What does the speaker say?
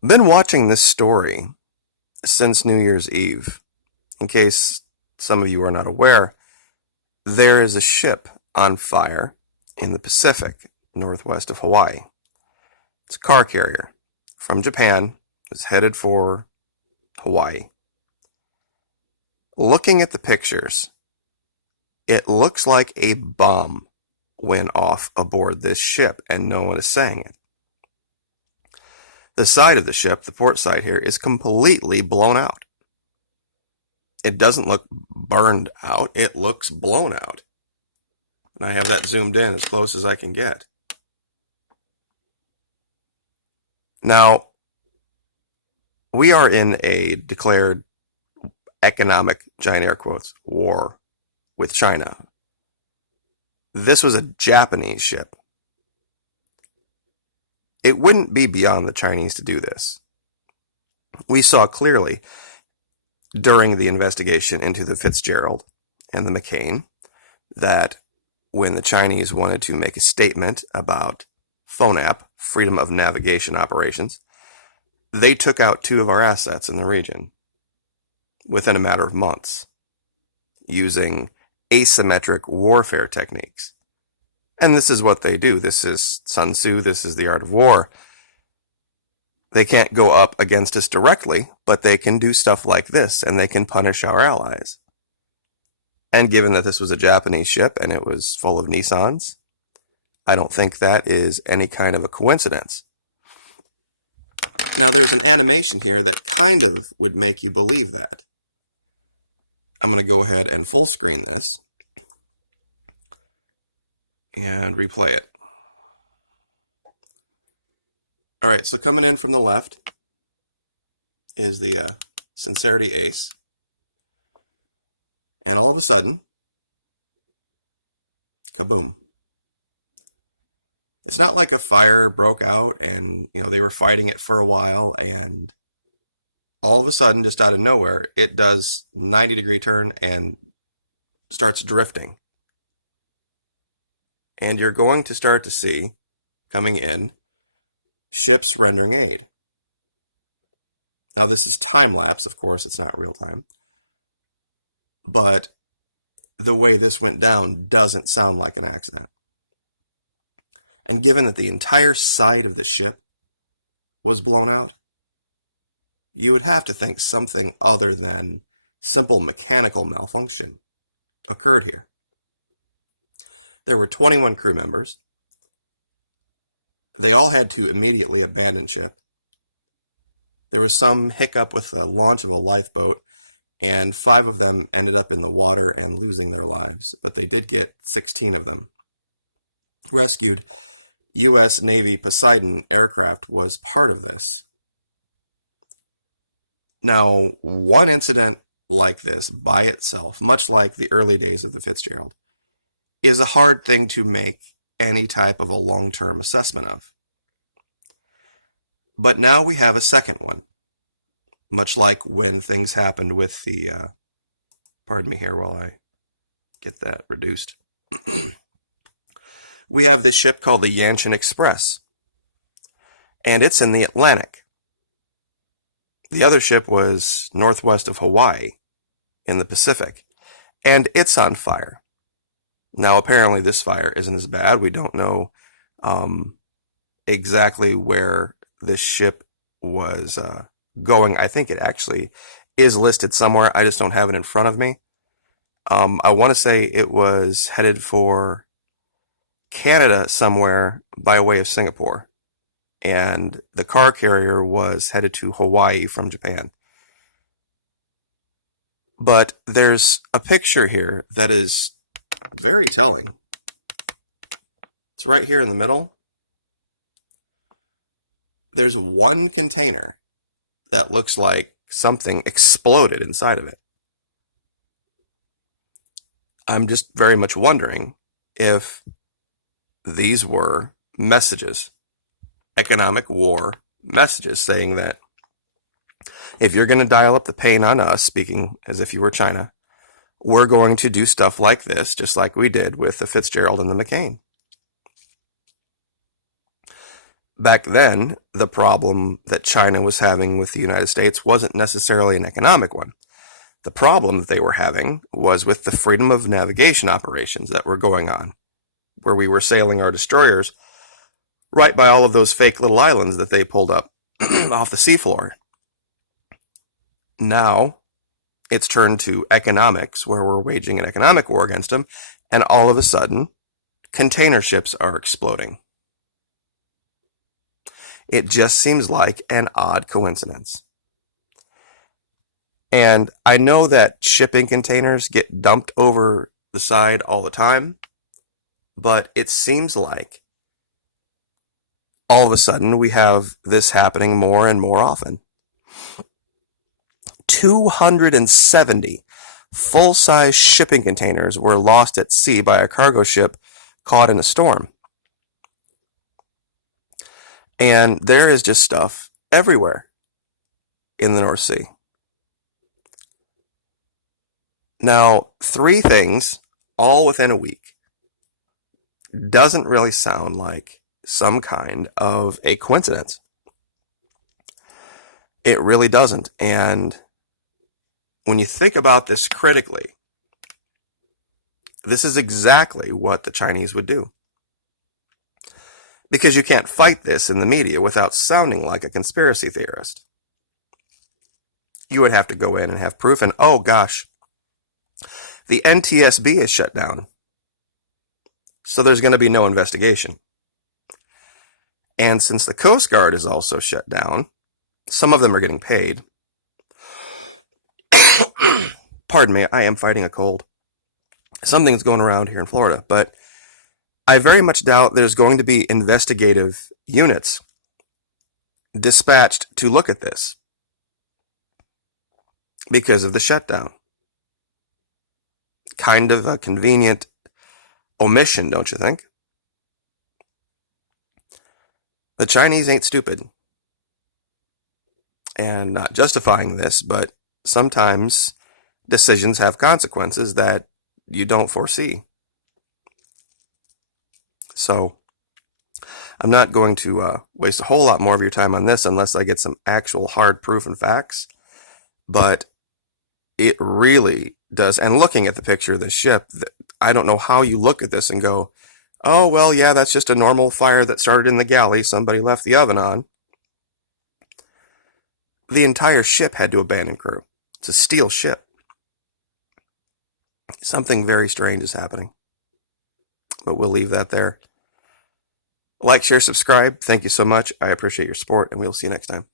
Been watching this story since New Year's Eve. In case some of you are not aware, there is a ship on fire in the Pacific northwest of Hawaii. It's a car carrier from Japan. It's headed for Hawaii. Looking at the pictures, it looks like a bomb went off aboard this ship, and no one is saying it. The side of the ship, the port side here, is completely blown out. It doesn't look burned out, it looks blown out. And I have that zoomed in as close as I can get. Now, we are in a declared economic, giant air quotes, war with China. This was a Japanese ship. It wouldn't be beyond the Chinese to do this. We saw clearly during the investigation into the Fitzgerald and the McCain that when the Chinese wanted to make a statement about FONAP, Freedom of Navigation Operations, they took out two of our assets in the region within a matter of months using asymmetric warfare techniques. And this is what they do. This is Sun Tzu. This is the art of war. They can't go up against us directly, but they can do stuff like this, and they can punish our allies. And given that this was a Japanese ship and it was full of Nissans, I don't think that is any kind of a coincidence. Now there's an animation here that kind of would make you believe that. I'm going to go ahead and full screen this and replay it. Alright, so coming in from the left is the Sincerity Ace. And all of a sudden, kaboom. It's not like a fire broke out and, they were fighting it for a while and all of a sudden, just out of nowhere, it does 90-degree turn and starts drifting. And you're going to start to see, coming in, ships rendering aid. Now this is time-lapse, of course, it's not real time. But the way this went down doesn't sound like an accident. And given that the entire side of the ship was blown out, you would have to think something other than simple mechanical malfunction occurred here. There were 21 crew members. They all had to immediately abandon ship. There was some hiccup with the launch of a lifeboat, and 5 of them ended up in the water and losing their lives, but they did get 16 of them rescued. U.S. Navy Poseidon aircraft was part of this. Now, one incident like this by itself, much like the early days of the Fitzgerald, is a hard thing to make any type of a long-term assessment of. But now we have a second one, much like when things happened with the, pardon me here while I get that reduced. We have this ship called the Yanshan Express, and it's in the Atlantic. The other ship was northwest of Hawaii in the Pacific, and it's on fire. Now, apparently this fire isn't as bad. We don't know exactly where this ship was going. I think it actually is listed somewhere. I just don't have it in front of me. I want to say it was headed for Canada somewhere by way of Singapore. And the car carrier was headed to Hawaii from Japan. But there's a picture here that is very telling. It's right here in the middle. There's one container that looks like something exploded inside of it. I'm just very much wondering if these were messages. Economic war messages saying that if you're going to dial up the pain on us, speaking as if you were China, we're going to do stuff like this, just like we did with the Fitzgerald and the McCain. Back then, the problem that China was having with the United States wasn't necessarily an economic one. The problem that they were having was with the freedom of navigation operations that were going on, where we were sailing our destroyers right by all of those fake little islands that they pulled up off the seafloor. Now, it's turned to economics, where we're waging an economic war against them, and all of a sudden, container ships are exploding. It just seems like an odd coincidence. And I know that shipping containers get dumped over the side all the time, but it seems like all of a sudden we have this happening more and more often. 270 full-size shipping containers were lost at sea by a cargo ship caught in a storm. And there is just stuff everywhere in the North Sea. Now, 3 things, all within a week, doesn't really sound like some kind of a coincidence. It really doesn't. And when you think about this critically, this is exactly what the Chinese would do. Because you can't fight this in the media without sounding like a conspiracy theorist. You would have to go in and have proof, and oh gosh, the NTSB is shut down. So there's going to be no investigation. And since the Coast Guard is also shut down, some of them are getting paid. Pardon me, I am fighting a cold. Something's going around here in Florida, but I very much doubt there's going to be investigative units dispatched to look at this because of the shutdown. Kind of a convenient omission, don't you think? The Chinese ain't stupid. And not justifying this, but sometimes decisions have consequences that you don't foresee. So, I'm not going to waste a whole lot more of your time on this unless I get some actual hard proof and facts. But it really does. And looking at the picture of this ship, I don't know how you look at this and go, oh, well, yeah, that's just a normal fire that started in the galley. Somebody left the oven on. The entire ship had to abandon crew. It's a steel ship. Something very strange is happening. But we'll leave that there. Like, share, subscribe. Thank you so much. I appreciate your support, and we'll see you next time.